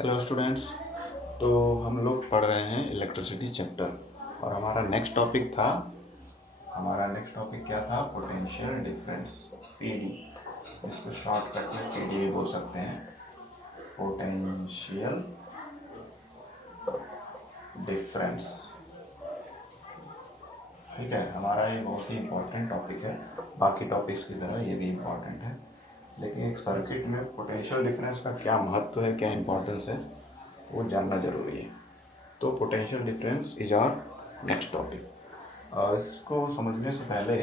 Hello students. तो हम लोग पढ़ रहे हैं इलेक्ट्रिसिटी चैप्टर और हमारा नेक्स्ट टॉपिक क्या था? Potential difference, PD. इसको शॉर्टकट में पीडी भी बोल सकते हैं, पोटेंशियल डिफरेंस। ठीक है, हमारा ये बहुत ही इम्पोर्टेंट टॉपिक है। बाकी टॉपिक्स की तरह ये भी इम्पोर्टेंट है, लेकिन एक सर्किट में पोटेंशियल डिफरेंस का क्या महत्व है, क्या इम्पोर्टेंस है, वो जानना ज़रूरी है। तो potential difference is our next topic. इसको समझने से पहले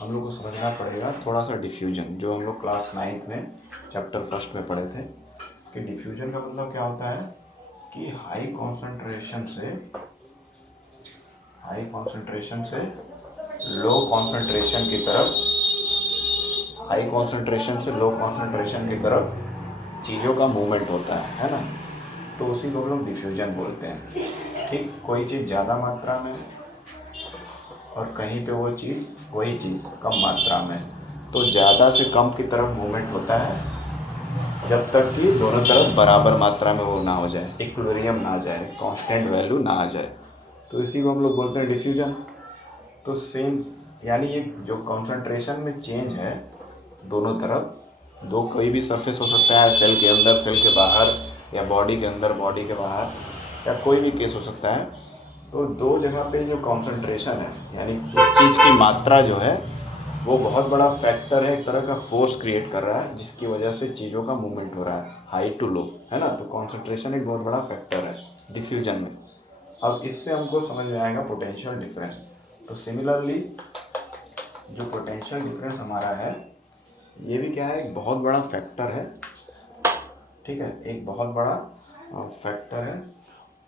हम लोग को समझना पड़ेगा थोड़ा सा डिफ्यूजन, जो हम लोग क्लास 9 में चैप्टर फर्स्ट में पढ़े थे कि डिफ्यूजन का मतलब क्या होता है कि हाई कॉन्सेंट्रेशन से लो कॉन्सेंट्रेशन की तरफ चीज़ों का मूवमेंट होता है ना। तो उसी को हम लोग डिफ्यूजन बोलते हैं। ठीक, कोई चीज़ ज़्यादा मात्रा में और कहीं पे वही चीज़ कम मात्रा में, तो ज़्यादा से कम की तरफ मूवमेंट होता है जब तक कि दोनों तरफ बराबर मात्रा में वो ना हो जाए, इक्विलिब्रियम ना आ जाए, कांस्टेंट वैल्यू ना आ जाए। तो इसी को हम लोग बोलते हैं डिफ्यूजन। तो सेम, यानी ये जो कॉन्सेंट्रेशन में चेंज है दोनों तरफ, दो कोई भी सरफेस हो सकता है, सेल के अंदर, सेल के बाहर, या बॉडी के अंदर, बॉडी के बाहर, या कोई भी केस हो सकता है। तो दो जगह पे जो कॉन्सेंट्रेशन है, यानी उस चीज़ की मात्रा जो है, वो बहुत बड़ा फैक्टर है, एक तरह का फोर्स क्रिएट कर रहा है जिसकी वजह से चीज़ों का मूवमेंट हो रहा है हाई टू लो, है ना। तो कॉन्सेंट्रेशन एक बहुत बड़ा फैक्टर है डिफ्यूजन में। अब इससे हमको समझ में आएगा पोटेंशियल डिफरेंस। तो सिमिलरली जो पोटेंशियल डिफरेंस हमारा है, ये भी क्या है, एक बहुत बड़ा फैक्टर है। ठीक है, एक बहुत बड़ा फैक्टर है।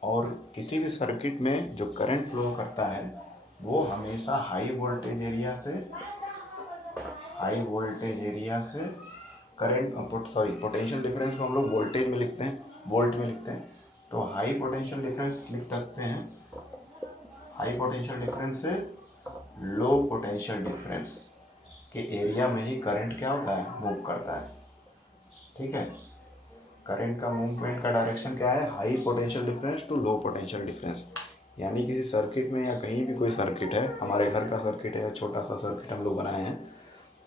और किसी भी सर्किट में जो करंट फ्लो करता है वो हमेशा हाई वोल्टेज एरिया से पोटेंशियल डिफरेंस को हम लोग वोल्टेज में लिखते हैं, वोल्ट में लिखते हैं। तो हाई पोटेंशियल डिफरेंस लिख सकते हैं, हाई पोटेंशियल डिफरेंस से लो पोटेंशियल डिफरेंस के एरिया में ही करंट क्या होता है, मूव करता है। ठीक है, करंट का मूवमेंट का डायरेक्शन क्या है, high potential difference to low potential difference. यानी किसी सर्किट में, या कहीं भी कोई सर्किट है, हमारे घर का सर्किट है, छोटा सा सर्किट हम लोग बनाए हैं,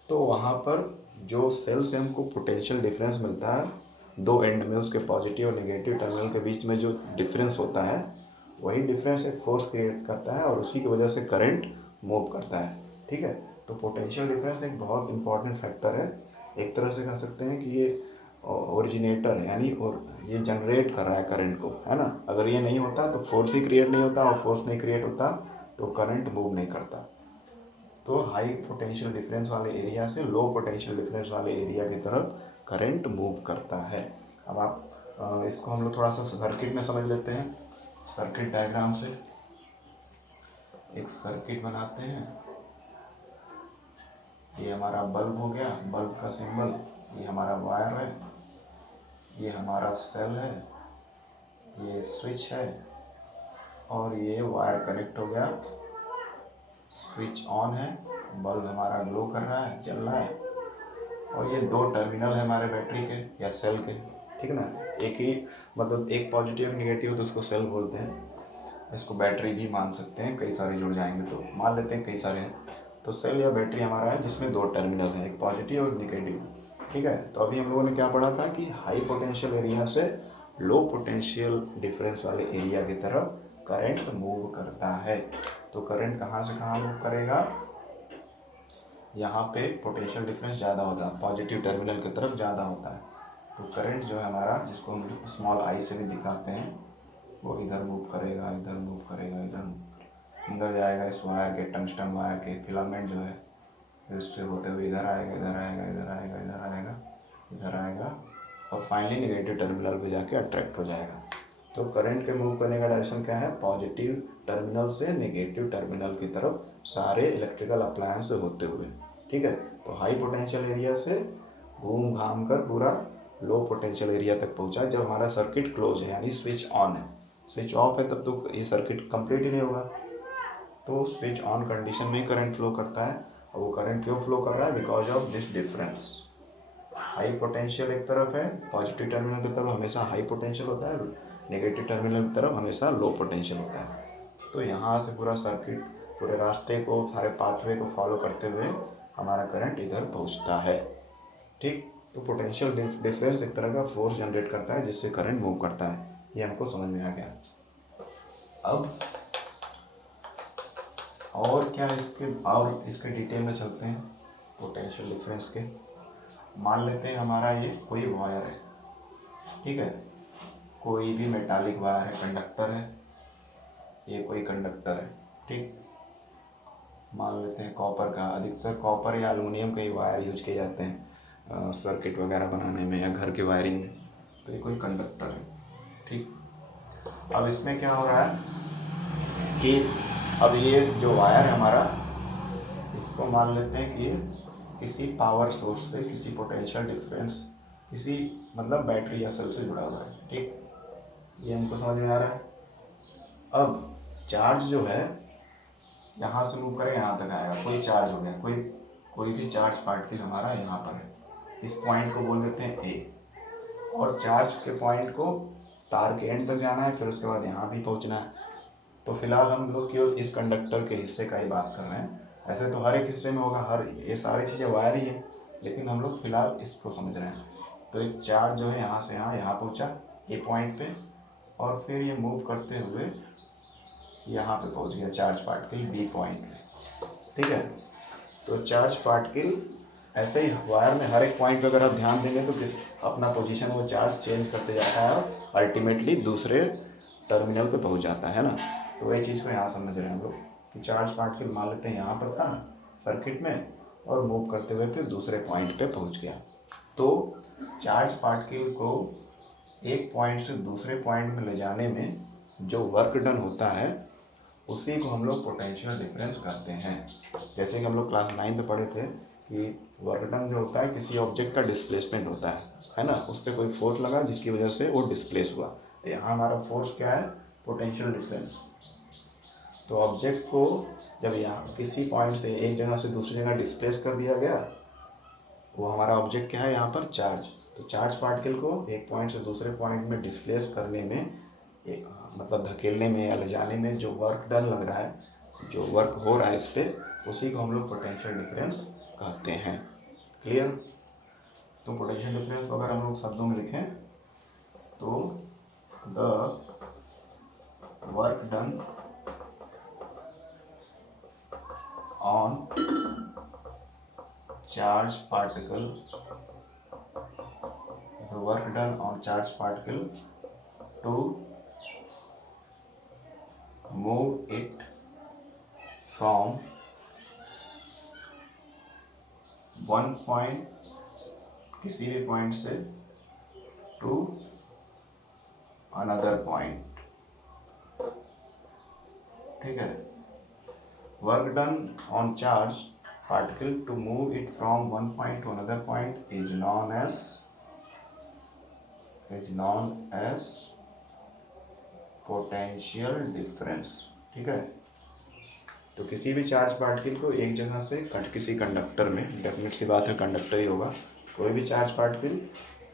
तो वहाँ पर जो सेल से हमको पोटेंशियल डिफरेंस मिलता है, दो एंड में उसके पॉजिटिव और नेगेटिव टर्मिनल के बीच में जो डिफरेंस होता है, वही डिफरेंस एक फोर्स क्रिएट करता है और उसी की वजह से करंट मूव करता है। ठीक है, तो पोटेंशियल डिफरेंस एक बहुत इंपॉर्टेंट फैक्टर है। एक तरह से कह सकते हैं कि ये ओरिजिनेटर है, यानी और ये जनरेट कर रहा है करंट को, है ना। अगर ये नहीं होता तो फोर्स ही क्रिएट नहीं होता, और फोर्स नहीं क्रिएट होता तो करंट मूव नहीं करता। तो हाई पोटेंशियल डिफरेंस वाले एरिया से लो पोटेंशियल डिफरेंस वाले एरिया की तरफ करंट मूव करता है। अब आप इसको हम लोग थोड़ा सा सर्किट में समझ लेते हैं। सर्किट डायग्राम से एक सर्किट बनाते हैं। ये हमारा बल्ब हो गया, बल्ब का सिंबल, ये हमारा वायर है, ये हमारा सेल है, ये स्विच है, और ये वायर कनेक्ट हो गया, स्विच ऑन है, बल्ब हमारा ग्लो कर रहा है, जल रहा है, और ये दो टर्मिनल है हमारे बैटरी के या सेल के। ठीक है ना, एक ही मतलब एक पॉजिटिव नेगेटिव, तो उसको सेल बोलते हैं। इसको बैटरी भी मान सकते हैं, कई सारे जुड़ जाएंगे तो मान लेते हैं कई सारे हैं। तो सेल या बैटरी हमारा है जिसमें दो टर्मिनल है, एक पॉजिटिव और नेगेटिव। ठीक है, तो अभी हम लोगों ने क्या पढ़ा था कि हाई पोटेंशियल एरिया से लो पोटेंशियल डिफरेंस वाले एरिया की तरफ करंट मूव करता है। तो करंट कहाँ से कहाँ मूव करेगा, यहाँ पे पोटेंशियल डिफरेंस ज़्यादा होता है, पॉजिटिव टर्मिनल की तरफ ज़्यादा होता है। तो करंट जो है हमारा, जिसको हम स्मॉल आई से भी दिखाते हैं, वो इधर मूव करेगा, इधर मूव करेगा, इधर अंदर जाएगा इस वायर के, टंगस्टन वायर के फिलामेंट जो है, इससे होते हुए इधर आएगा, इधर आएगा, इधर आएगा, इधर आएगा, इधर आएगा, और फाइनली नेगेटिव टर्मिनल पे जाके अट्रैक्ट हो जाएगा। तो करंट के मूव करने का डायरेक्शन क्या है, पॉजिटिव टर्मिनल से नेगेटिव टर्मिनल की तरफ सारे इलेक्ट्रिकल अप्लायंस से होते हुए। ठीक है, तो हाई पोटेंशियल एरिया से घूम घाम कर पूरा लो पोटेंशियल एरिया तक पहुंचा जब हमारा सर्किट क्लोज है, यानी स्विच ऑन है। स्विच ऑफ है तब तो ये सर्किट कंप्लीट ही नहीं होगा। तो स्विच ऑन कंडीशन में करंट फ्लो करता है, और वो करंट क्यों फ्लो कर रहा है, because of this difference. High potential एक तरफ है, पॉजिटिव टर्मिनल की तरफ हमेशा हाई पोटेंशियल होता है, नेगेटिव टर्मिनल की तरफ हमेशा लो पोटेंशियल होता है। तो यहाँ से पूरा सर्किट, पूरे रास्ते को, सारे पाथवे को फॉलो करते हुए हमारा करंट इधर पहुँचता है। ठीक, तो पोटेंशियल डिफरेंस एक तरह का फोर्स जनरेट करता है जिससे करंट मूव करता है। ये हमको समझ में आ गया। अब और क्या इसके डिटेल में चलते हैं पोटेंशियल डिफरेंस के। मान लेते हैं हमारा ये कोई वायर है, ठीक है, कोई भी मेटालिक वायर है, कंडक्टर है, ये कोई कंडक्टर है, ठीक। मान लेते हैं कॉपर का, अधिकतर कॉपर या एल्युमिनियम के ही वायर यूज किए जाते हैं सर्किट वगैरह बनाने में या घर के वायरिंग में। तो ये कोई कंडक्टर है, ठीक। अब इसमें क्या हो रहा है कि अब ये जो वायर है हमारा, इसको मान लेते हैं कि ये किसी पावर सोर्स से, किसी पोटेंशियल डिफरेंस, किसी मतलब बैटरी या सेल से जुड़ा हुआ है, ठीक। ये हमको समझ में आ रहा है। अब चार्ज जो है यहाँ से मूव करें यहाँ तक आएगा, कोई चार्ज हो गया, कोई भी चार्ज पार्टिकल हमारा यहाँ पर है, इस पॉइंट को बोल देते हैं ए, और चार्ज के पॉइंट को तार के एंड तक जाना है, फिर उसके बाद यहाँ भी पहुँचना है। तो फिलहाल हम लोग केवल इस कंडक्टर के हिस्से का ही बात कर रहे हैं, ऐसे तो हर एक हिस्से में होगा, हर ये सारी चीज़ें वायर ही है, लेकिन हम लोग फिलहाल इसको समझ रहे हैं। तो एक चार्ज जो है यहाँ से यहाँ पहुँचा ए पॉइंट पे, और फिर ये मूव करते हुए यहाँ पे पहुँच गया चार्ज पार्टिकल बी पॉइंट पे, ठीक है। तो चार्ज पार्टिकल ऐसे ही वायर में हर एक पॉइंट पे अगर आप ध्यान देंगे तो अपना पोजीशन वो चार्ज चेंज करते जाता है और अल्टीमेटली दूसरे टर्मिनल पे पहुँच जाता है ना। तो वही चीज़ को यहाँ समझ रहे हैं हम लोग कि चार्ज पार्टिकल मान लेते हैं यहाँ पर था सर्किट में, और मूव करते हुए फिर दूसरे पॉइंट पे पहुँच गया। तो चार्ज पार्टिकल को एक पॉइंट से दूसरे पॉइंट में ले जाने में जो वर्क डन होता है उसी को हम लोग पोटेंशियल डिफरेंस कहते हैं। जैसे कि हम लोग क्लास 9 में पढ़े थे कि वर्क डन जो होता है किसी ऑब्जेक्ट का डिस्प्लेसमेंट होता है ना, उस पर कोई फोर्स लगा जिसकी वजह से वो डिस्प्लेस हुआ। तो यहाँ हमारा फोर्स क्या है, पोटेंशियल डिफरेंस। तो ऑब्जेक्ट को जब यहाँ किसी पॉइंट से एक जगह से दूसरी जगह डिस्प्लेस कर दिया गया, वो हमारा ऑब्जेक्ट क्या है यहाँ पर, चार्ज। तो चार्ज पार्टिकल को एक पॉइंट से दूसरे पॉइंट में डिस्प्लेस करने में, एक मतलब धकेलने में या ले जाने में जो वर्क डन लग रहा है, जो वर्क हो रहा है इस पर, उसी को हम लोग पोटेंशियल डिफरेंस कहते हैं। क्लियर। तो पोटेंशियल डिफरेंस को अगर हम लोग शब्दों में लिखें तो the work done on charge particle, the work done on charge particle to move it from one point, किसी भी पॉइंट से, to another point, ठीक है। work done on charge particle to move it from one point to another point is known as potential difference, ठीक है। तो किसी भी चार्ज पार्टिकल को एक जगह से किसी कंडक्टर में, डेफिनेट सी बात है कंडक्टर ही होगा, कोई भी चार्ज पार्टिकल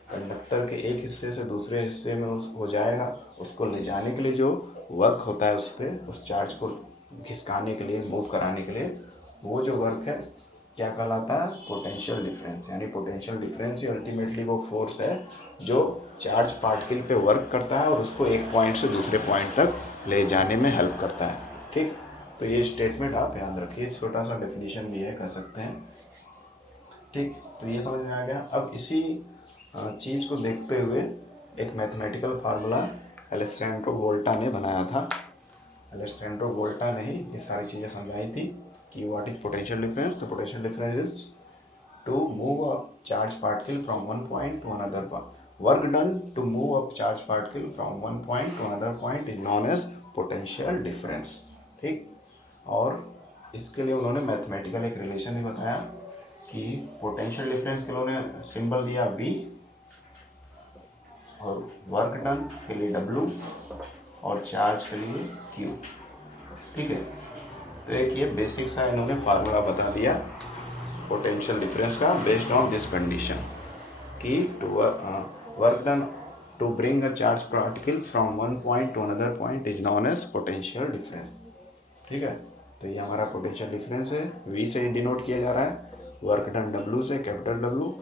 कंडक्टर के एक हिस्से से दूसरे हिस्से में हो जाएगा, उसको ले जाने के लिए जो वर्क होता है उस पर, उस चार्ज को खिसकाने के लिए, मूव कराने के लिए, वो जो वर्क है क्या कहलाता है, पोटेंशियल डिफरेंस। यानी पोटेंशियल डिफरेंस ही अल्टीमेटली वो फोर्स है जो चार्ज पार्टिकल पे वर्क करता है और उसको एक पॉइंट से दूसरे पॉइंट तक ले जाने में हेल्प करता है, ठीक। तो ये स्टेटमेंट आप याद रखिए, छोटा सा डेफिनेशन भी है, कह सकते हैं, ठीक। तो ये समझ में आ गया। अब इसी चीज़ को देखते हुए एक मैथमेटिकल फार्मूला अलेस्सैंड्रो वोल्टा ने बनाया था। अलेस्सैंड्रो वोल्टा ने ही ये सारी चीज़ें समझाई थी कि व्हाट इज पोटेंशियल डिफरेंस। तो potential difference is to move a charge particle from one point to another point, work done to move a charge particle from one point to another point is known as potential difference, ठीक। और इसके लिए उन्होंने mathematical एक relation भी बताया कि potential difference के लिए उन्होंने सिंबल दिया V, और वर्क डन के लिए W, और चार्ज के लिए Q, ठीक है। तो एक ये बेसिक सा इन्होंने फार्मूला बता दिया पोटेंशियल डिफरेंस का बेस्ड ऑन दिस कंडीशन। कि to work done to bring a charge particle from one point to another point is known as potential difference. ठीक है, तो ये हमारा पोटेंशियल डिफरेंस है, वी से डिनोट किया जा रहा है, वर्क डन डब्ल्यू से, कैपिटल डब्ल्यू,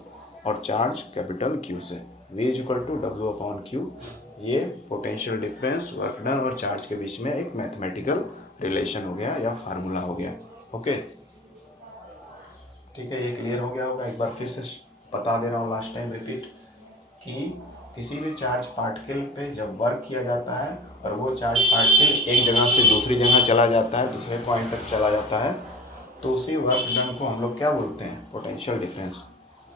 और चार्ज कैपिटल क्यू से, V is equal to W upon Q. ये पोटेंशियल डिफरेंस वर्क डन और चार्ज के बीच में एक मैथमेटिकल रिलेशन हो गया या फार्मूला हो गया। ओके, ठीक है, ये क्लियर हो गया होगा। एक बार फिर से बता दे रहा हूँ, लास्ट टाइम रिपीट, कि किसी भी चार्ज पार्टिकल पे जब वर्क किया जाता है और वो चार्ज पार्टिकल एक जगह से दूसरी जगह चला जाता है, दूसरे पॉइंट तक चला जाता है, तो उसी वर्क डन को हम लोग क्या बोलते हैं, पोटेंशियल डिफरेंस।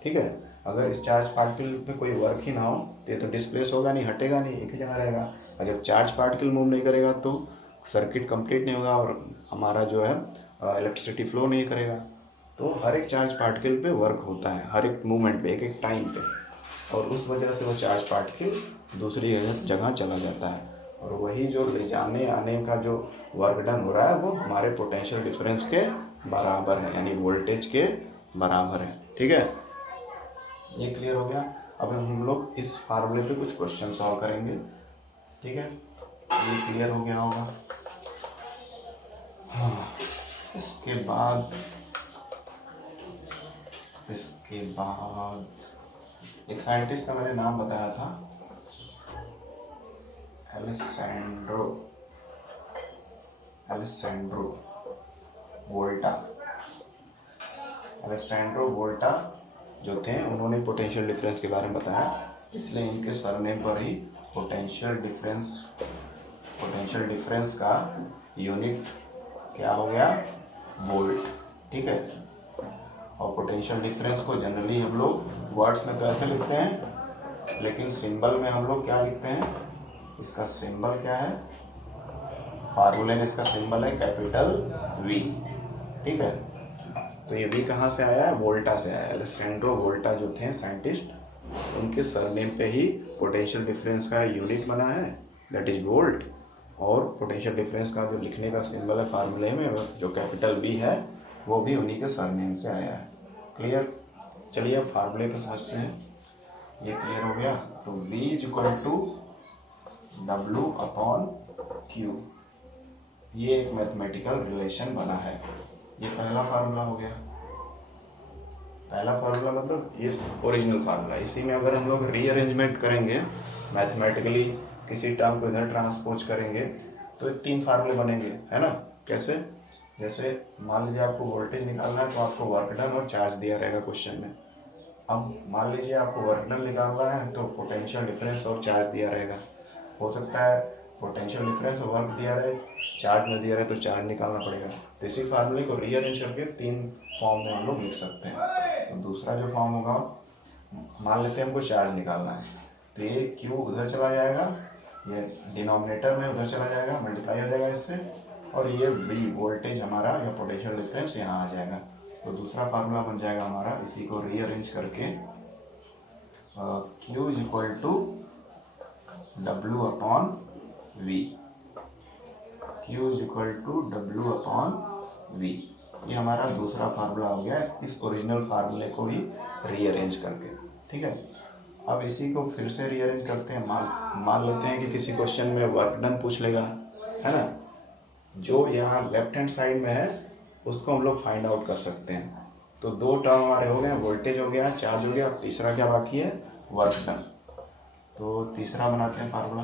ठीक है, अगर इस चार्ज पार्टिकल पे कोई वर्क ही ना हो तो ये तो डिस्प्लेस होगा नहीं, हटेगा नहीं, एक ही जगह रहेगा। और जब चार्ज पार्टिकल मूव नहीं करेगा तो सर्किट कंप्लीट नहीं होगा और हमारा जो है इलेक्ट्रिसिटी फ्लो नहीं करेगा। तो हर एक चार्ज पार्टिकल पे वर्क होता है, हर एक मूवमेंट पे, एक एक टाइम पे, और उस वजह से वो चार्ज पार्टिकल दूसरी जगह चला जाता है। और वही जो ले जाने आने का जो वर्क डन हो रहा है वो हमारे पोटेंशियल डिफरेंस के बराबर है, यानी वोल्टेज के बराबर है। ठीक है, ये क्लियर हो गया। अब हम लोग इस फार्मूले पे कुछ क्वेश्चन सॉल्व करेंगे। ठीक है, ये क्लियर हो गया होगा। हाँ, इसके बाद एक साइंटिस्ट का मैंने नाम बताया था, एलेसेंड्रो वोल्टा जो थे, उन्होंने पोटेंशियल डिफरेंस के बारे में बताया, इसलिए इनके सरनेम पर ही पोटेंशियल डिफरेंस का यूनिट क्या हो गया, वोल्ट। ठीक है, और पोटेंशियल डिफरेंस को जनरली हम लोग वर्ड्स में कैसे लिखते हैं, लेकिन सिंबल में हम लोग क्या लिखते हैं, इसका सिंबल क्या है, फार्मूले में इसका सिंबल है कैपिटल वी। ठीक है, तो ये वी कहाँ से आया है, वोल्टा से आया है। एलेसेंड्रो वोल्टा जो थे साइंटिस्ट, उनके सरनेम पे ही पोटेंशियल डिफरेंस का यूनिट बना है, दैट इज वोल्ट, और पोटेंशियल डिफरेंस का जो लिखने का सिंबल है फार्मूले में, जो कैपिटल वी है, वो भी उन्हीं के सरनेम से आया है। क्लियर, चलिए अब फार्मूले पे समझते हैं। ये क्लियर हो गया, तो V is equal to W upon Q, ये एक मैथमेटिकल रिलेशन बना है। ये पहला फार्मूला हो गया। पहला फार्मूला मतलब ये ओरिजिनल फार्मूला, इसी में अगर हम लोग रीअरेंजमेंट करेंगे मैथमेटिकली, किसी टर्म को इधर ट्रांसपोज करेंगे, तो ये 3 फार्मूले बनेंगे, है ना। कैसे, जैसे मान लीजिए आपको वोल्टेज निकालना है, तो आपको वर्क डन और चार्ज दिया रहेगा क्वेश्चन में। अब मान लीजिए आपको वर्क डन निकालना है, तो पोटेंशियल डिफरेंस और चार्ज दिया रहेगा। हो सकता है पोटेंशियल डिफरेंस और वर्क दिया रहे, चार्ज में दिया रहे, तो चार्ज निकालना पड़ेगा। तो इसी फार्मूले को रीअरेंज करके 3 फॉर्म में हम लोग लिख सकते हैं। तो दूसरा जो फॉर्म होगा, मान लेते हैं हमको चार्ज निकालना है, तो ये क्यू उधर चला जाएगा, ये डिनोमिनेटर में उधर चला जाएगा, मल्टीप्लाई हो जाएगा इससे, और ये वी वोल्टेज हमारा या पोटेंशियल डिफरेंस यहाँ आ जाएगा। तो दूसरा फार्मूला बन जाएगा हमारा, इसी को रीअरेंज करके Q is equal to W upon V, Q is equal to W upon V. ये हमारा दूसरा फार्मूला हो गया इस ओरिजिनल फार्मूले को ही रीअरेंज करके। ठीक है, अब इसी को फिर से रीअरेंज करते हैं। मान लेते हैं कि किसी क्वेश्चन में वर्क डन पूछ लेगा, है ना, जो यहाँ लेफ्ट हैंड साइड में है उसको हम लोग फाइंड आउट कर सकते हैं। तो 2 टर्म हमारे हो गए, वोल्टेज हो गया, चार्ज हो गया, अब तीसरा क्या बाकी है, वर्क डन। तो तीसरा बनाते हैं फार्मूला।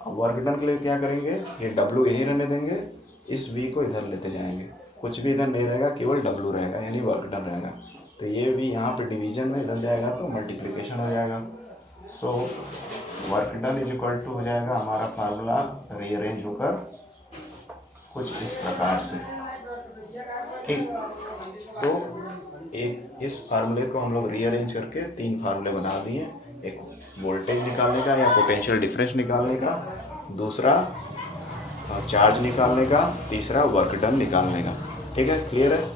अब वर्क डन के लिए क्या करेंगे, ये डब्ल्यू यही रहने देंगे, इस वी को इधर लेते जाएंगे, कुछ भी इधर नहीं रहेगा, केवल डब्ल्यू रहेगा, यानी वर्क डन रहेगा। तो ये भी यहाँ पे डिवीजन में इधर जाएगा तो मल्टीप्लिकेशन हो जाएगा। So work done is equal to हो जाएगा हमारा फार्मूला रीअरेंज होकर कुछ इस प्रकार से। ठीक, तो एक इस फार्मूले को हम लोग रीअरेंज करके 3 फार्मूले बना दिए, एक वोल्टेज निकालने का या पोटेंशियल डिफरेंस निकालने का, दूसरा चार्ज निकालने का, तीसरा वर्क डन निकालने का। ठीक है, क्लियर है।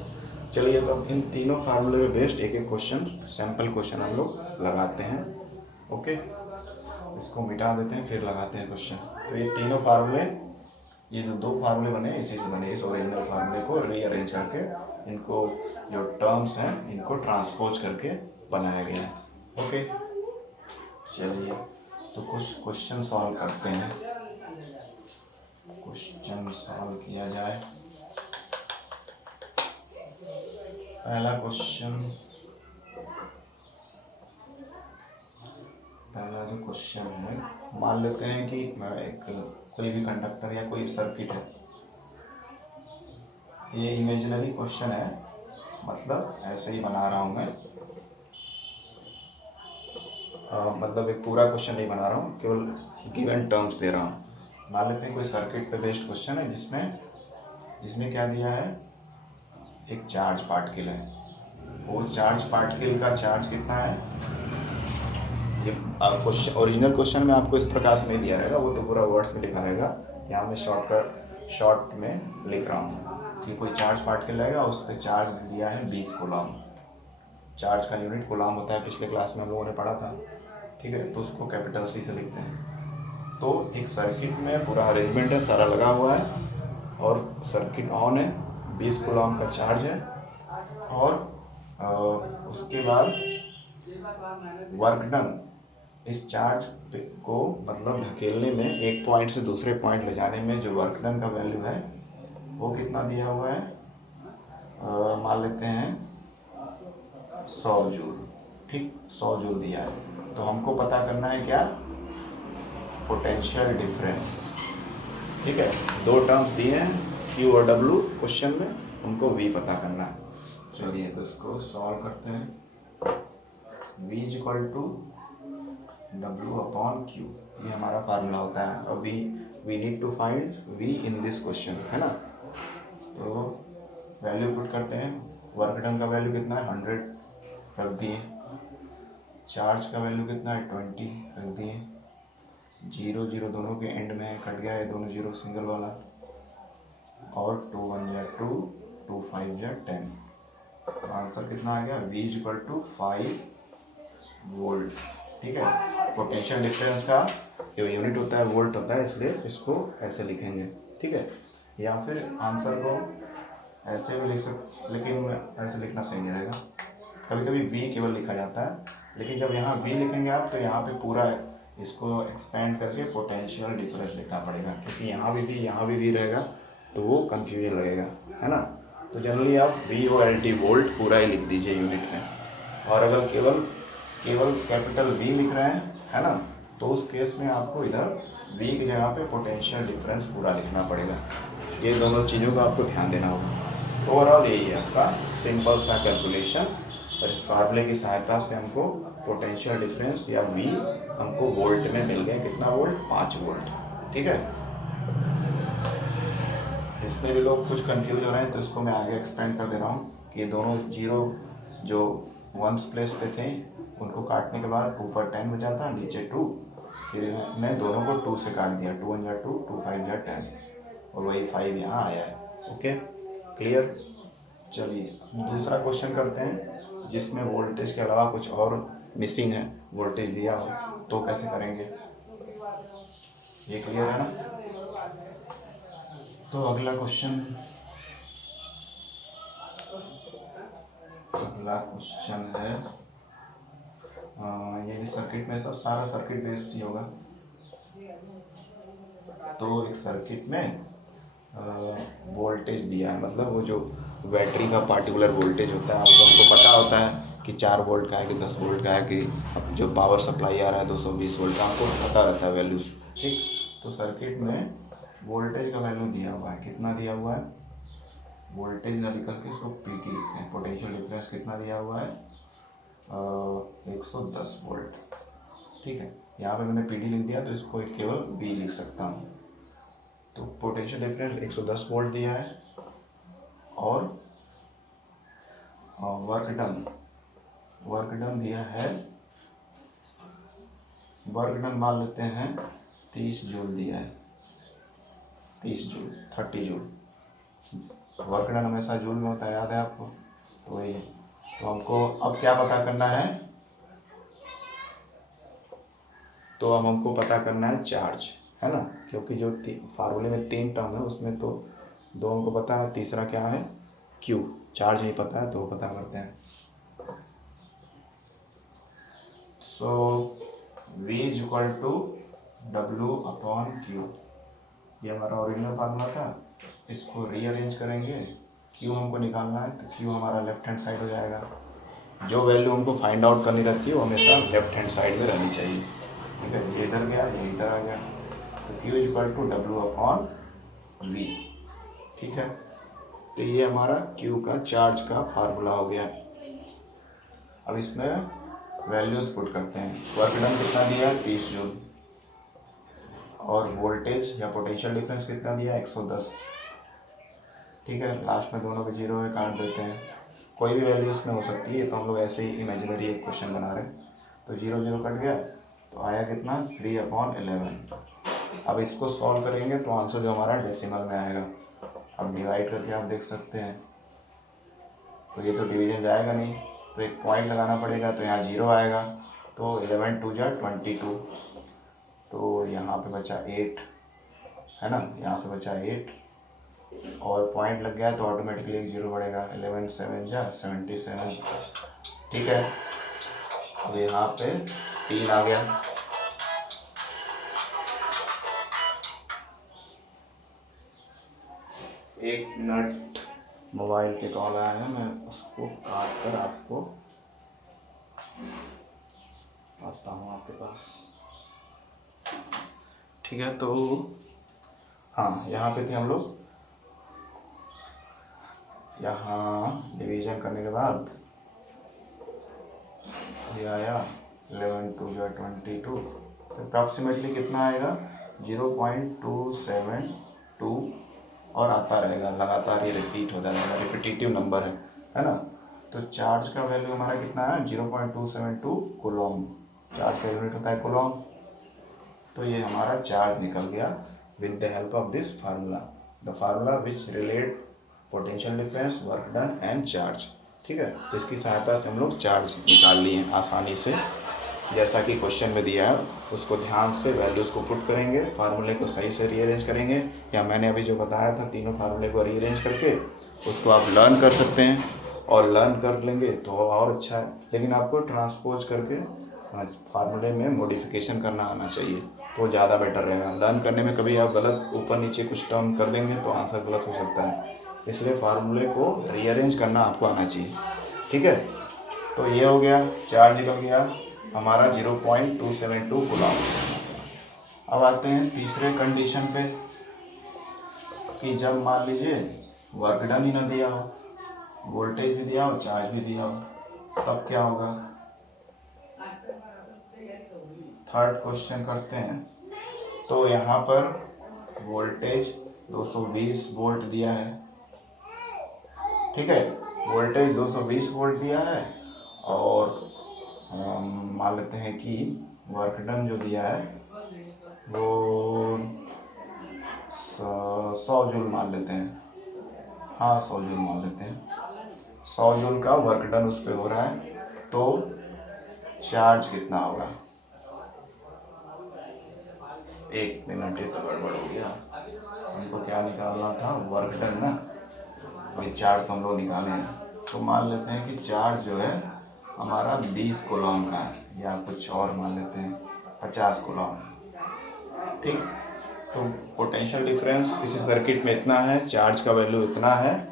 चलिए तो इन तीनों फार्मूले में बेस्ड एक एक क्वेश्चन, सैम्पल क्वेश्चन हम लोग लगाते हैं। ओके, इसको मिटा देते हैं, फिर लगाते हैं क्वेश्चन। तो ये तीनों फार्मूले, ये जो 2 फार्मूले बने इसी से बने, इस ओरिजिनल फार्मूले को रीअरेंज करके इनको जो टर्म्स हैं इनको ट्रांसपोज करके बनाया गया है। ओके, चलिए तो कुछ क्वेश्चन सॉल्व करते हैं। क्वेश्चन सॉल्व किया जाए। पहला जो क्वेश्चन है, मान लेते हैं कि एक कोई भी कंडक्टर या कोई सर्किट है। ये इमेजिनरी क्वेश्चन है, मतलब ऐसे ही बना रहा हूँ मैं। मतलब एक पूरा क्वेश्चन नहीं बना रहा हूँ, केवल गिवन टर्म्स दे रहा हूँ। मान लेते हैं कोई सर्किट पे बेस्ड क्वेश्चन है जिसमें क्या दिया है, एक चार्ज पार्टिकल है। वो चार्ज पार्टिकल का चार्ज कितना है, ये क्वेश्चन ओरिजिनल क्वेश्चन में आपको इस प्रकार से नहीं दिया रहेगा, वो तो पूरा वर्ड्स में लिखा रहेगा। यहाँ मैं शॉर्ट में लिख रहा हूँ कि कोई चार्ज पार्टिकल रहेगा, उस पर चार्ज दिया है 20 कूलम। चार्ज का यूनिट कूलम होता है, पिछले क्लास में हम लोगों ने पढ़ा था, ठीक है। तो उसको कैपिटल C से लिखते हैं। तो एक सर्किट में पूरा अरेंजमेंट है, सारा लगा हुआ है और सर्किट ऑन है, 20 कूलम का चार्ज है। और उसके बाद वर्क डन, इस चार्ज को मतलब धकेलने में, एक पॉइंट से दूसरे पॉइंट ले जाने में जो वर्क डन का वैल्यू है वो कितना दिया हुआ है, मान लेते हैं 100 जूल, ठीक, 100 जूल दिया है। तो हमको पता करना है क्या, पोटेंशियल डिफरेंस, ठीक है। दो टर्म्स दिए हैं Q और W क्वेश्चन में, उनको V पता करना है। चलिए तो इसको सॉल्व करते हैं। V equal to W upon Q, ये हमारा फार्मूला होता है। अब we need to find V in this question, है ना। तो वैल्यू पुट करते हैं। वर्क डन का वैल्यू कितना है, 100 रख दिए। चार्ज का वैल्यू कितना है, 20 रख दिए। 0 0 दोनों के एंड में कट गया है, दोनों 0 सिंगल वाला। और 2 1 जा 2, 2 5 जा 10। तो आंसर कितना आ गया, V इक्वल टू 5 वोल्ट, ठीक है। पोटेंशियल डिफरेंस का जो यूनिट होता है वोल्ट होता है, इसलिए इसको ऐसे लिखेंगे, ठीक है। या फिर आंसर को ऐसे भी लिख सकते, लेकिन ऐसे लिखना सही नहीं रहेगा। कभी कभी V केवल लिखा जाता है, लेकिन जब यहाँ V लिखेंगे आप, तो यहाँ पे पूरा इसको एक्सपेंड करके पोटेंशियल डिफरेंस लिखना पड़ेगा, क्योंकि यहाँ भी V रहेगा तो वो कंफ्यूजन लगेगा, है ना। तो जनरली आप VOLT वोल्ट पूरा ही लिख दीजिए यूनिट में। और अगर केवल कैपिटल V लिख रहे हैं, है ना, तो उस केस में आपको इधर V की जगह पे पोटेंशियल डिफरेंस पूरा लिखना पड़ेगा। ये दोनों चीज़ों का आपको ध्यान देना होगा। ओवरऑल यही है आपका सिंपल सा कैलकुलेशन, और इस फार्मूले की सहायता से हमको पोटेंशियल डिफरेंस या V हमको वोल्ट में मिल गया। कितना वोल्ट, 5 वोल्ट, ठीक है। इसमें भी लोग कुछ कंफ्यूज हो रहे हैं, तो इसको मैं आगे एक्सप्लेन कर दे रहा हूँ कि दोनों जीरो जो वंस प्लेस पे थे, उनको काटने के बाद ऊपर 10 हो जाता, नीचे 2, फिर मैं दोनों को 2 से काट दिया। 2 1 जा 2, 2 5 जा 10, और वही 5 यहाँ आया है। Okay, clear. चलिए दूसरा क्वेश्चन करते हैं, जिसमें वोल्टेज के अलावा कुछ और मिसिंग है, वोल्टेज दिया हो तो कैसे करेंगे, ये क्लियर है ना। तो अगला क्वेश्चन है, ये भी सर्किट में, सब सारा सर्किट बेस्ड ही होगा। तो एक सर्किट में वोल्टेज दिया है, मतलब वो जो बैटरी का पार्टिकुलर वोल्टेज होता है, तो हमको पता होता है कि 4 वोल्ट का है कि 10 वोल्ट का है, कि जो पावर सप्लाई आ रहा है 220 वोल्ट का, हमको पता रहता है वैल्यूज, ठीक। तो सर्किट में वोल्टेज का वैल्यू दिया हुआ है, कितना दिया हुआ है, वोल्टेज ना लिख के इसको PT लिखते हैं। पोटेंशियल डिफरेंस कितना दिया हुआ है, 110 वोल्ट, ठीक है। यहाँ पे मैंने PD लिख दिया, तो इसको केवल B लिख सकता हूँ। तो पोटेंशियल डिफरेंस 110 वोल्ट दिया है, और वर्क डन दिया है, वर्क डन मान लेते हैं 30 जूल दिया है, 30 जूल, 30 जूल। वर्क डन हमेशा जूल में होता है, याद है आपको, तो वही है। तो हमको अब क्या पता करना है, तो अब हमको पता करना है चार्ज, है ना, क्योंकि जो फार्मूले में 3 टर्म है, उसमें तो 2 हमको पता है, तीसरा क्या है, Q। चार्ज नहीं पता है, तो पता करते हैं। So V is equal to W upon Q। ये हमारा ओरिजिनल फार्मूला था, इसको रीअरेंज करेंगे। Q हमको निकालना है तो Q हमारा लेफ्ट हैंड साइड हो जाएगा। जो वैल्यू हमको फाइंड आउट करनी रहती है वो हमेशा लेफ्ट हैंड साइड में रहनी चाहिए। ठीक है, ये इधर गया, ये इधर आ गया, तो Q is equal to W upon V। ठीक है, तो ये हमारा Q का चार्ज का फार्मूला हो गया। अब इसमें वैल्यूज पुट करते हैं। वर्क डन कितना दिया है 30 जूल, और वोल्टेज या पोटेंशियल डिफरेंस कितना दिया 110। ठीक है, लास्ट में दोनों के जीरो है, काट देते हैं। कोई भी वैल्यू इसमें हो सकती है, तो हम लोग ऐसे ही इमेजिनरी एक क्वेश्चन बना रहे हैं। तो जीरो जीरो कट गया तो आया कितना 3/11। अब इसको सॉल्व करेंगे तो आंसर जो हमारा डेसिमल में आएगा। अब डिवाइड करके आप देख सकते हैं, तो ये तो डिवीजन जाएगा नहीं, तो एक पॉइंट लगाना पड़ेगा, तो यहाँ जीरो आएगा। तो 11 2 जा 22, तो यहाँ पे बचा 8 है ना, यहाँ पे बचा 8 और पॉइंट लग गया तो ऑटोमेटिकली एक जीरो बढ़ेगा। 11 7 जा 77। ठीक है, अब यहाँ पे 3 आ गया। एक मिनट, मोबाइल पे कॉल आया है, मैं उसको काट कर आपको आता हूँ आपके पास। ठीक है, तो हाँ, यहाँ पे थे हम लोग। यहाँ डिवीजन करने के बाद ये आया 11 2 जा 22, तो अप्रॉक्सीमेटली कितना आएगा 0.272 और आता रहेगा, लगातार ये रिपीट होता रहेगा, रिपीटेटिव नंबर है ना। तो चार्ज का वैल्यू हमारा कितना है 0.272 कूलॉम। चार्ज का यूनिट होता है कूलॉम। तो ये हमारा चार्ज निकल गया with the help of this formula, the formula which relate potential difference, work done and charge. ठीक है, तो इसकी सहायता से हम लोग चार्ज निकाल लिए आसानी से। जैसा कि क्वेश्चन में दिया है उसको ध्यान से वैल्यूज़ को पुट करेंगे, फार्मूले को सही से रीअरेंज करेंगे, या मैंने अभी जो बताया था तीनों फार्मूले को रीअरेंज करके उसको आप लर्न कर सकते हैं, और लर्न कर लेंगे तो और अच्छा है। लेकिन आपको ट्रांसपोज करके फार्मूले में मॉडिफिकेशन करना आना चाहिए, तो ज़्यादा बेटर रहेगा। लर्न करने में कभी आप गलत ऊपर नीचे कुछ टर्म कर देंगे तो आंसर गलत हो सकता है, इसलिए फार्मूले को रीअरेंज करना आपको आना चाहिए। ठीक है, तो ये हो गया, चार्ज निकल गया हमारा 0.272 कूलॉम। अब आते हैं तीसरे कंडीशन पे कि जब मान लीजिए वर्क डन ही ना दिया हो, वोल्टेज भी दिया हो, चार्ज भी दिया हो, तब क्या होगा। थर्ड क्वेश्चन करते हैं। तो यहाँ पर वोल्टेज 220 वोल्ट दिया है। ठीक है, वोल्टेज 220 वोल्ट दिया है, और मान लेते हैं कि वर्क डन जो दिया है वो 100 जूल मान लेते हैं। हाँ, 100 जूल मान लेते हैं। 100 जूल का वर्क डन उस पर हो रहा है, तो चार्ज कितना होगा। एक मिनट, ये तो गड़बड़ हो गया। हमको क्या निकालना था, वर्क डन ना, वही चार्ज तो हम लोग निकाले हैं। तो मान लेते हैं कि चार्ज जो है हमारा 20 कूलॉम का है, या कुछ और मान लेते हैं 50 कूलॉम। ठीक, तो पोटेंशियल डिफरेंस किसी सर्किट में इतना है, चार्ज का वैल्यू इतना है,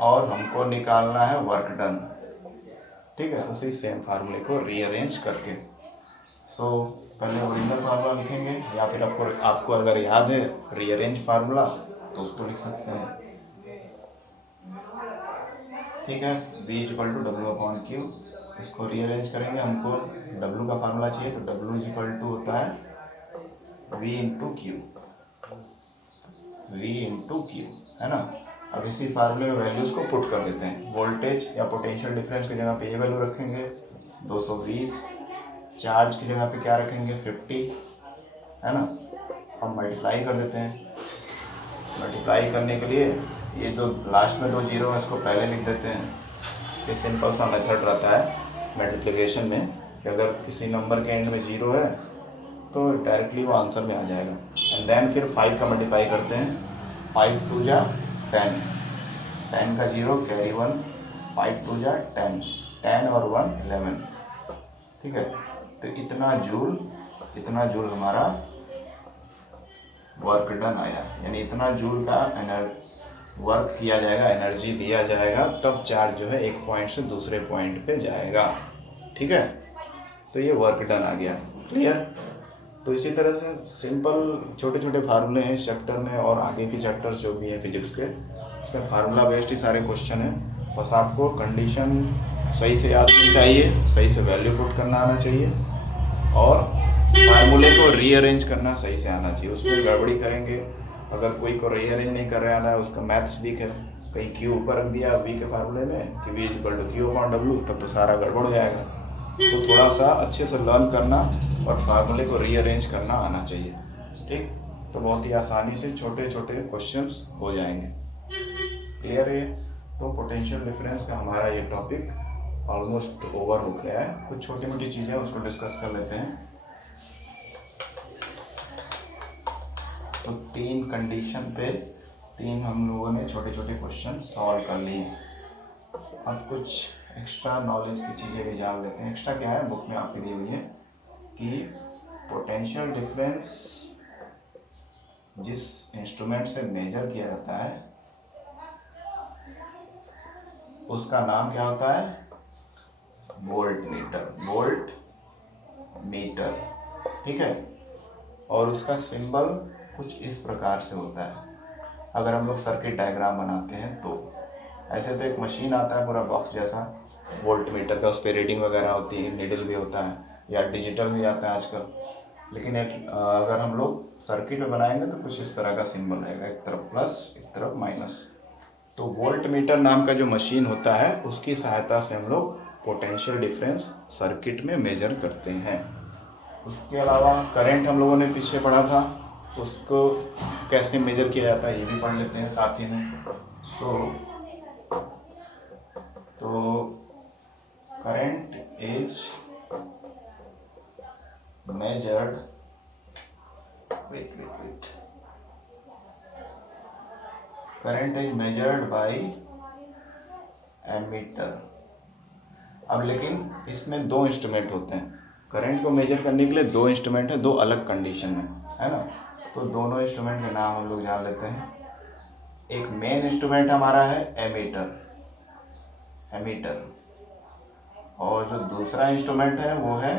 और हमको निकालना है वर्क डन। ठीक है, उसी सेम फार्मूले को रीअरेंज करके। सो पहले ओरिजिनल फार्मूला लिखेंगे, या फिर आपको अगर याद है रीअरेंज फार्मूला तो उसको लिख सकते हैं। ठीक है, V equal to W upon Q, इसको रीअरेंज करेंगे। हमको W का फार्मूला चाहिए, तो W इक्वल टू होता है V into Q, V into Q, है ना। अब इसी फार्मूले में वैल्यूज़ को पुट कर देते हैं। वोल्टेज या पोटेंशियल डिफरेंस की जगह पे ये वैल्यू रखेंगे 220, चार्ज की जगह पे क्या रखेंगे 50, है ना। हम मल्टीप्लाई कर देते हैं। मल्टीप्लाई करने के लिए ये जो लास्ट में 2 जीरो है इसको पहले लिख देते हैं। ये सिंपल सा मेथड रहता है मल्टीप्लिकेशन में, कि अगर किसी नंबर के एंड में 0 है तो डायरेक्टली वो आंसर में आ जाएगा। एंड देन फिर 5 का मल्टीप्लाई करते हैं। 5 2 जा 10, 10 का 0 कैरी 1, 5 2 जा 10, 10 और 1 11। ठीक है, तो इतना जूल हमारा वर्क डन आया, यानी इतना जूल का वर्क किया जाएगा, एनर्जी दिया जाएगा, तब चार्ज जो है एक पॉइंट से दूसरे पॉइंट पे जाएगा। ठीक है, तो ये वर्क डन आ गया। क्लियर? तो इसी तरह से सिंपल छोटे छोटे फार्मूले हैं इस चैप्टर में, और आगे के चैप्टर्स जो भी हैं फिजिक्स के, उसमें फार्मूला बेस्ड ही सारे क्वेश्चन हैं। बस आपको कंडीशन सही से याद होनी चाहिए, सही से वैल्यू पुट करना आना चाहिए, और फार्मूले को रीअरेंज करना सही से आना चाहिए। उसमें गड़बड़ी करेंगे, अगर कोई को रीअरेंज नहीं कर रहा है, उसका मैथ्स वीक है, कहीं क्यू ऊपर रख दिया वी के फार्मूले में कि V equal to Q upon W, तब तो सारा गड़बड़ हो जाएगा। तो थोड़ा सा अच्छे से लर्न करना और फार्मूले को रीअरेंज करना आना चाहिए। ठीक, तो बहुत ही आसानी से छोटे छोटे क्वेश्चंस हो जाएंगे। क्लियर है? तो पोटेंशियल डिफरेंस का हमारा ये टॉपिक ऑलमोस्ट ओवर हो गया है। कुछ छोटी मोटी चीज़ें उसको डिस्कस कर लेते हैं। तो 3 कंडीशन पे 3 हम लोगों ने छोटे छोटे क्वेश्चन सॉल्व कर लिए। अब कुछ एक्स्ट्रा नॉलेज की चीज़ें भी जान लेते हैं। एक्स्ट्रा क्या है, बुक में आपकी दी हुई है कि पोटेंशियल डिफरेंस जिस इंस्ट्रूमेंट से मेजर किया जाता है उसका नाम क्या होता है? Volt meter. ठीक है, और उसका सिंबल कुछ इस प्रकार से होता है। अगर हम लोग सर्किट डायग्राम बनाते हैं तो ऐसे तो एक मशीन आता है पूरा बॉक्स जैसा वोल्ट मीटर का, उस पर रीडिंग वगैरह होती है, नीडल भी होता है, या डिजिटल भी आता है आजकल। लेकिन अगर हम लोग सर्किट में बनाएंगे तो कुछ इस तरह का सिंबल रहेगा, एक तरफ प्लस एक तरफ माइनस। तो वोल्ट मीटर नाम का जो मशीन होता है उसकी सहायता से हम लोग पोटेंशियल डिफरेंस सर्किट में मेजर करते हैं। उसके अलावा करंट हम लोगों ने पीछे पढ़ा था, उसको कैसे मेजर किया जाता है ये भी पढ़ लेते हैं साथ ही में। तो current is measured current is measured by ammeter. अब लेकिन इसमें 2 इंस्ट्रूमेंट होते हैं। करंट को मेजर करने के लिए 2 इंस्ट्रूमेंट है, 2 अलग कंडीशन में, है ना। तो दोनों इंस्ट्रूमेंट के नाम हम लोग जान लेते हैं। एक मेन इंस्ट्रूमेंट हमारा है एमीटर, और जो दूसरा इंस्ट्रूमेंट है वो है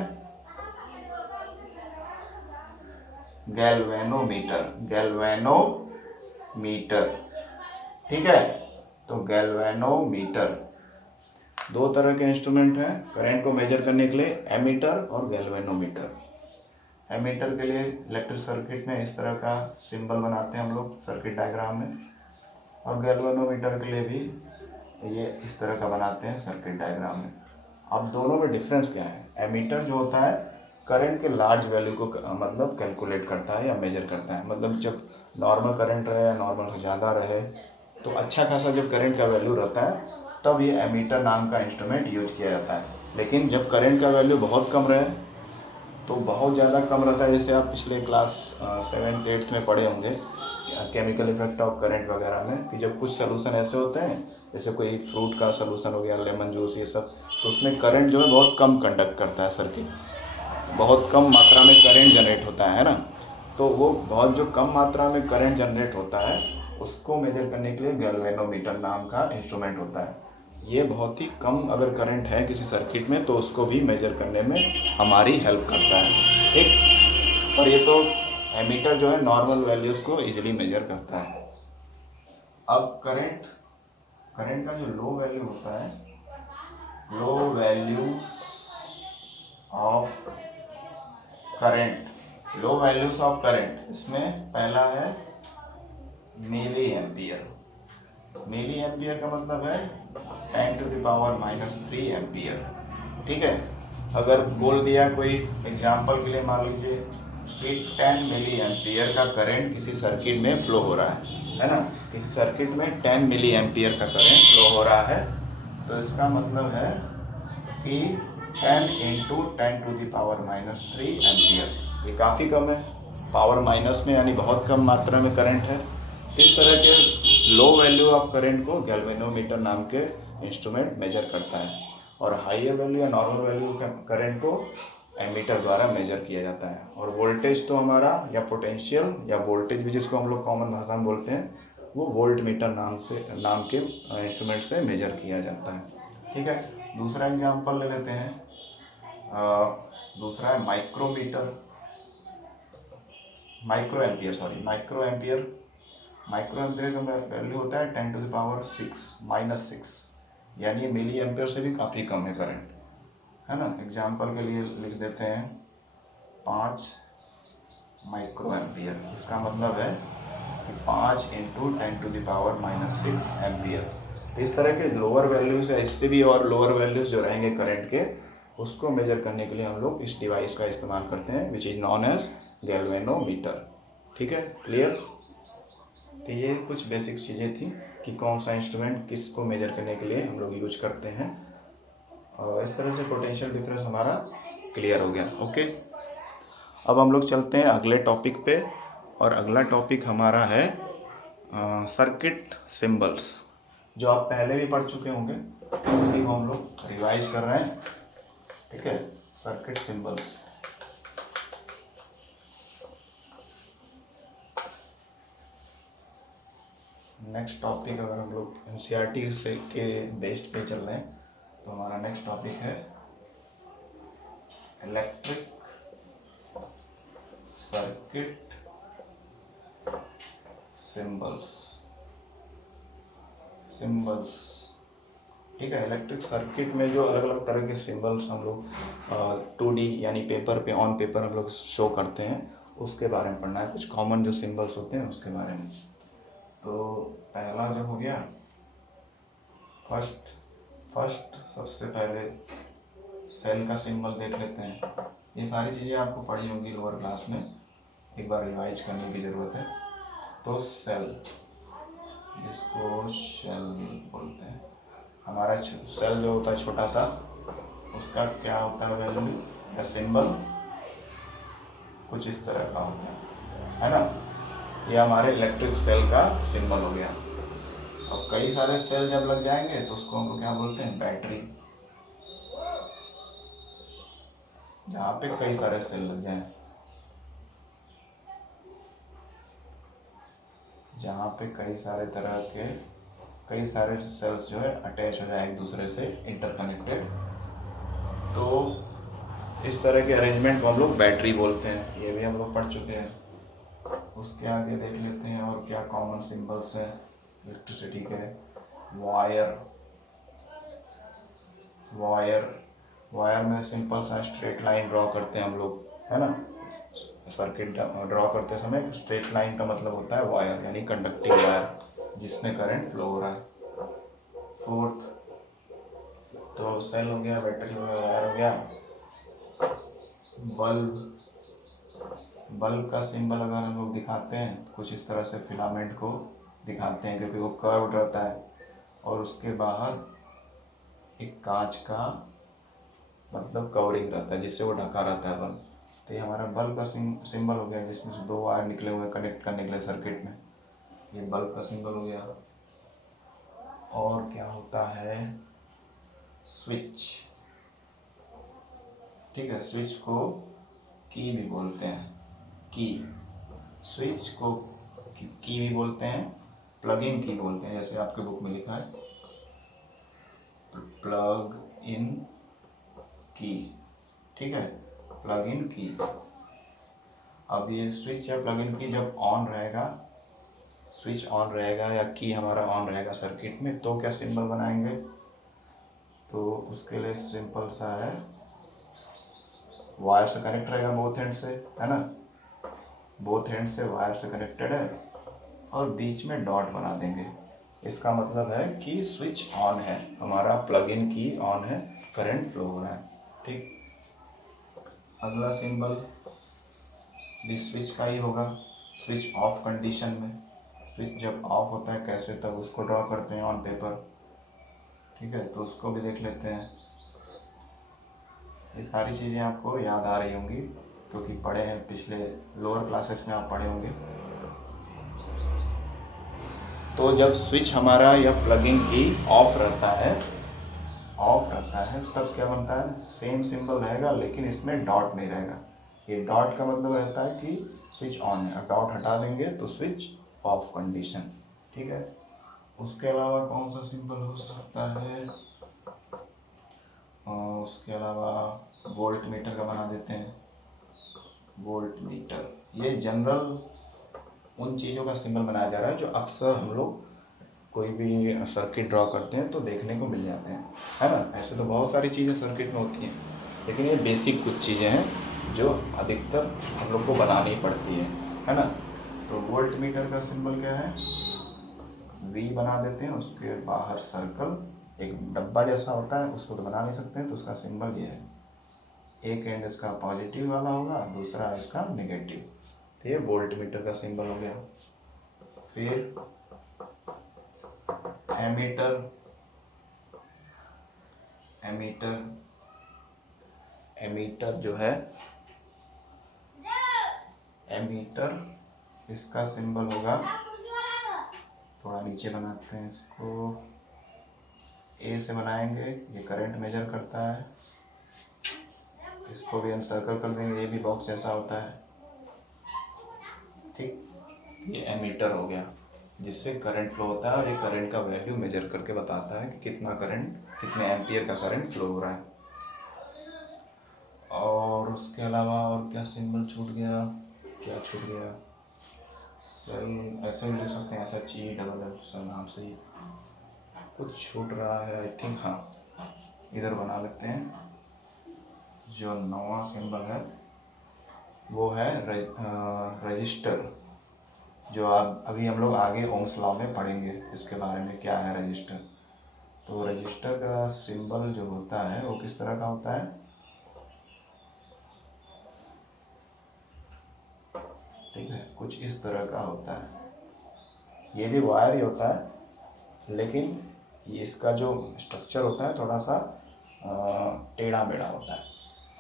गैल्वेनोमीटर। ठीक है, तो गैल्वेनोमीटर 2 तरह के इंस्ट्रूमेंट हैं करंट को मेजर करने के लिए, एमीटर और गैल्वेनोमीटर। एमीटर के लिए इलेक्ट्रिक सर्किट में इस तरह का सिंबल बनाते हैं हम लोग सर्किट डायग्राम में, और गैल्वेनोमीटर के लिए भी ये इस तरह का बनाते हैं सर्किट डायग्राम में। अब दोनों में डिफरेंस क्या है? एमीटर जो होता है करंट के लार्ज वैल्यू को मतलब कैलकुलेट करता है या मेजर करता है। मतलब जब नॉर्मल करंट रहे या नॉर्मल से ज़्यादा रहे, तो अच्छा खासा जब करंट का वैल्यू रहता है तब ये एमीटर नाम का इंस्ट्रूमेंट यूज किया जाता है। लेकिन जब करंट का वैल्यू बहुत कम रहे, तो बहुत ज़्यादा कम रहता है, जैसे आप पिछले क्लास 7th 8th में पढ़े होंगे केमिकल इफेक्ट ऑफ करंट वगैरह में, कि जब कुछ सोल्यूशन ऐसे होते हैं, जैसे कोई फ्रूट का सोल्यूशन हो गया, लेमन जूस, ये सब, तो उसमें करंट जो है बहुत कम कंडक्ट करता है सर्किट, बहुत कम मात्रा में करंट जनरेट होता है ना। तो वो बहुत जो कम मात्रा में करंट जनरेट होता है उसको मेजर करने के लिए गैल्वेनोमीटर नाम का इंस्ट्रूमेंट होता है। ये बहुत ही कम अगर करंट है किसी सर्किट में तो उसको भी मेजर करने में हमारी हेल्प करता है। ठीक, और ये तो एमीटर जो है नॉर्मल वैल्यूज़ को इजीली मेजर करता है। अब करंट का जो लो वैल्यू होता है, लो वैल्यूज ऑफ करंट, इसमें पहला है मिली एम्पियर। मिली एम्पियर का मतलब है 10⁻³ एम्पियर। ठीक है, अगर बोल दिया कोई एग्जाम्पल के लिए, मान लीजिए कि 10 मिली एम्पियर का करंट किसी सर्किट में फ्लो हो रहा है ना, किसी सर्किट में 10 मिली एम्पियर का करंट फ्लो हो रहा है, तो इसका मतलब है कि 10 × 10⁻³ एम्पियर, ये काफ़ी कम है, पावर माइनस में, यानी बहुत कम मात्रा में करंट है। इस तरह के लो वैल्यू ऑफ करंट को गैल्वेनोमीटर नाम के इंस्ट्रूमेंट मेजर करता है, और हाइयर वैल्यू या नॉर्मल वैल्यू करंट को एमीटर द्वारा मेजर किया जाता है। और वोल्टेज तो हमारा या पोटेंशियल या वोल्टेज भी जिसको हम लोग कॉमन भाषा में बोलते हैं, वो वोल्ट मीटर नाम के इंस्ट्रूमेंट से मेजर किया जाता है। ठीक है, दूसरा एग्जांपल ले लेते हैं। दूसरा है माइक्रोमीटर, माइक्रो एम्पियर का वैल्यू होता है 10⁻⁶, यानी मिली एम्पियर से भी काफ़ी कम है करंट, है ना। एग्जाम्पल के लिए लिख देते हैं 5 माइक्रो एम्पियर। इसका मतलब है कि 5 × 10⁻⁻⁶ एम्पियर। इस तरह के लोअर वैल्यूज है, इससे भी और लोअर वैल्यूज जो रहेंगे करंट के, उसको मेजर करने के लिए हम लोग इस डिवाइस का इस्तेमाल करते हैं, which is known as galvanometer. ठीक है, क्लियर। तो ये कुछ बेसिक चीज़ें थी कि कौन सा इंस्ट्रूमेंट किसको मेजर करने के लिए हम लोग यूज करते हैं, और इस तरह से पोटेंशियल डिफरेंस हमारा क्लियर हो गया। ओके, अब हम लोग चलते हैं अगले टॉपिक पे, और अगला टॉपिक हमारा है सर्किट सिंबल्स, जो आप पहले भी पढ़ चुके होंगे, उसी को हम लोग रिवाइज कर रहे हैं। ठीक है, सर्किट सिंबल्स। नेक्स्ट टॉपिक अगर हम लोग एनसीईआरटी से के बेस्ड पे चल रहे हैं, तो हमारा नेक्स्ट टॉपिक है इलेक्ट्रिक सर्किट सिंबल्स। ठीक है, इलेक्ट्रिक सर्किट में जो अलग अलग तरह के सिंबल्स हम लोग 2D यानी पेपर पे, ऑन पेपर हम लोग शो करते हैं, उसके बारे में पढ़ना है। कुछ कॉमन जो सिंबल्स होते हैं उसके बारे में। तो पहला जो हो गया, फर्स्ट सबसे पहले सेल का सिंबल देख लेते हैं। ये सारी चीज़ें आपको पढ़ी होंगी लोअर क्लास में, एक बार रिवाइज करने की ज़रूरत है। तो सेल, जिसको शेल बोलते हैं, हमारा सेल जो होता है छोटा सा, उसका क्या होता है वैल्यू या सिंबल, कुछ इस तरह का होता है ना। ये हमारे इलेक्ट्रिक सेल का सिंबल हो गया। अब कई सारे सेल जब लग जाएंगे तो उसको हम लोग क्या बोलते हैं, बैटरी। जहाँ पे कई सारे सेल लग जाएं, जहाँ पे कई सारे तरह के कई सारे सेल्स जो है अटैच हो जाए एक दूसरे से, इंटरकनेक्टेड, तो इस तरह के अरेंजमेंट को हम लोग बैटरी बोलते हैं। ये भी हम लोग पढ़ चुके हैं। उसके आगे देख लेते हैं और क्या कॉमन सिंबल्स हैं इलेक्ट्रिसिटी के। वायर में सिंपल सा स्ट्रेट लाइन ड्रॉ करते हैं हम लोग, है ना। सर्किट ड्रॉ करते समय स्ट्रेट लाइन का मतलब होता है वायर, यानी कंडक्टिंग वायर, जिसमें करंट फ्लो हो रहा है। फोर्थ, तो सेल हो गया, बैटरी हो गया, वायर हो गया। बल्ब का सिंबल अगर हम लोग दिखाते हैं, कुछ इस तरह से फिलामेंट को दिखाते हैं, क्योंकि वो कर्व्ड रहता है और उसके बाहर एक कांच का मतलब कवरिंग रहता है, जिससे वो ढका रहता है बल्ब। तो ये हमारा बल्ब का सिंबल हो गया, जिसमें से 2 वायर निकले हुए कनेक्ट करने के लिए सर्किट में। ये बल्ब का सिंबल हो गया। और क्या होता है, स्विच। ठीक है, स्विच को की भी बोलते हैं, स्विच को की भी बोलते हैं, प्लग इन की बोलते हैं, जैसे आपके बुक में लिखा है प्लग इन की। ठीक है, प्लग इन की। अब ये स्विच या प्लग इन की जब ऑन रहेगा, स्विच ऑन रहेगा या की हमारा ऑन रहेगा सर्किट में, तो क्या सिंबल बनाएंगे, तो उसके लिए सिंपल सा है, वायर से कनेक्ट रहेगा बोथ एंड से, है ना। बोथ एंड से वायर से कनेक्टेड है और बीच में डॉट बना देंगे। इसका मतलब है कि स्विच ऑन है, हमारा प्लग इन की ऑन है, करंट फ्लो हो रहा है। ठीक, अगला सिंबल भी स्विच का ही होगा। स्विच ऑफ कंडीशन में, स्विच जब ऑफ होता है कैसे, तब उसको ड्रॉ करते हैं ऑन पेपर। ठीक है, तो उसको भी देख लेते हैं। ये सारी चीज़ें आपको याद आ रही होंगी, क्योंकि पढ़े हैं, पिछले लोअर क्लासेस में आप पढ़े होंगे। तो जब स्विच हमारा या प्लगिंग की ऑफ रहता है, ऑफ रहता है तब क्या बनता है, सेम सिंबल रहेगा लेकिन इसमें डॉट नहीं रहेगा। ये डॉट का मतलब रहता है कि स्विच ऑन है, और डॉट हटा देंगे तो स्विच ऑफ कंडीशन। ठीक है, उसके अलावा कौन सा सिंबल हो सकता है, उसके अलावा वोल्ट मीटर का बना देते हैं। वोल्ट मीटर, ये जनरल उन चीज़ों का सिंबल बनाया जा रहा है जो अक्सर हम लोग कोई भी सर्किट ड्रॉ करते हैं तो देखने को मिल जाते हैं, है ना। ऐसे तो बहुत सारी चीज़ें सर्किट में होती हैं, लेकिन ये बेसिक कुछ चीज़ें हैं जो अधिकतर हम लोग को बनानी पड़ती है ना। तो वोल्ट मीटर का सिंबल क्या है, वी बना देते हैं, उसके बाहर सर्कल, एक डब्बा जैसा होता है, उसको तो बना नहीं सकते हैं तो उसका सिंबल ये है। एक एंड इसका पॉजिटिव वाला होगा, दूसरा इसका नेगेटिव। तो ये वोल्ट मीटर का सिंबल हो गया। फिर एमीटर, एमीटर जो है, एमीटर इसका सिंबल होगा, थोड़ा नीचे बनाते हैं इसको, ए से बनाएंगे, ये करंट मेजर करता है। इसको भी हम सर्कल कर देंगे, ये भी बॉक्स जैसा होता है। ठीक, ये एमीटर हो गया जिससे करंट फ्लो होता है, और ये करंट का वैल्यू मेजर करके बताता है कि कितना करंट, कितने एम्पियर का करंट फ्लो हो रहा है। और उसके अलावा और क्या सिंबल छूट गया, क्या छूट गया, सेल ऐसे भी लिख सकते हैं, SHE नाम से ही कुछ छूट रहा है आई थिंक। हाँ, इधर बना लेते हैं। जो 9वां सिंबल है वो है रजिस्टर, जो आप अभी हम लोग आगे ओम्स लॉ में पढ़ेंगे इसके बारे में, क्या है रजिस्टर। तो रजिस्टर का सिंबल जो होता है वो किस तरह का होता है, ठीक है, कुछ इस तरह का होता है। ये भी वायर ही होता है, लेकिन ये इसका जो स्ट्रक्चर होता है थोड़ा सा टेढ़ा मेढ़ा होता है,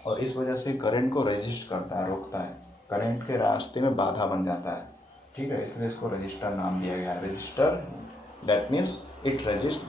और इस वजह से करंट को रेजिस्ट करता है, रोकता है, करंट के रास्ते में बाधा बन जाता है। ठीक है, इसलिए इसको रजिस्टर नाम दिया गया है। Register that means it resist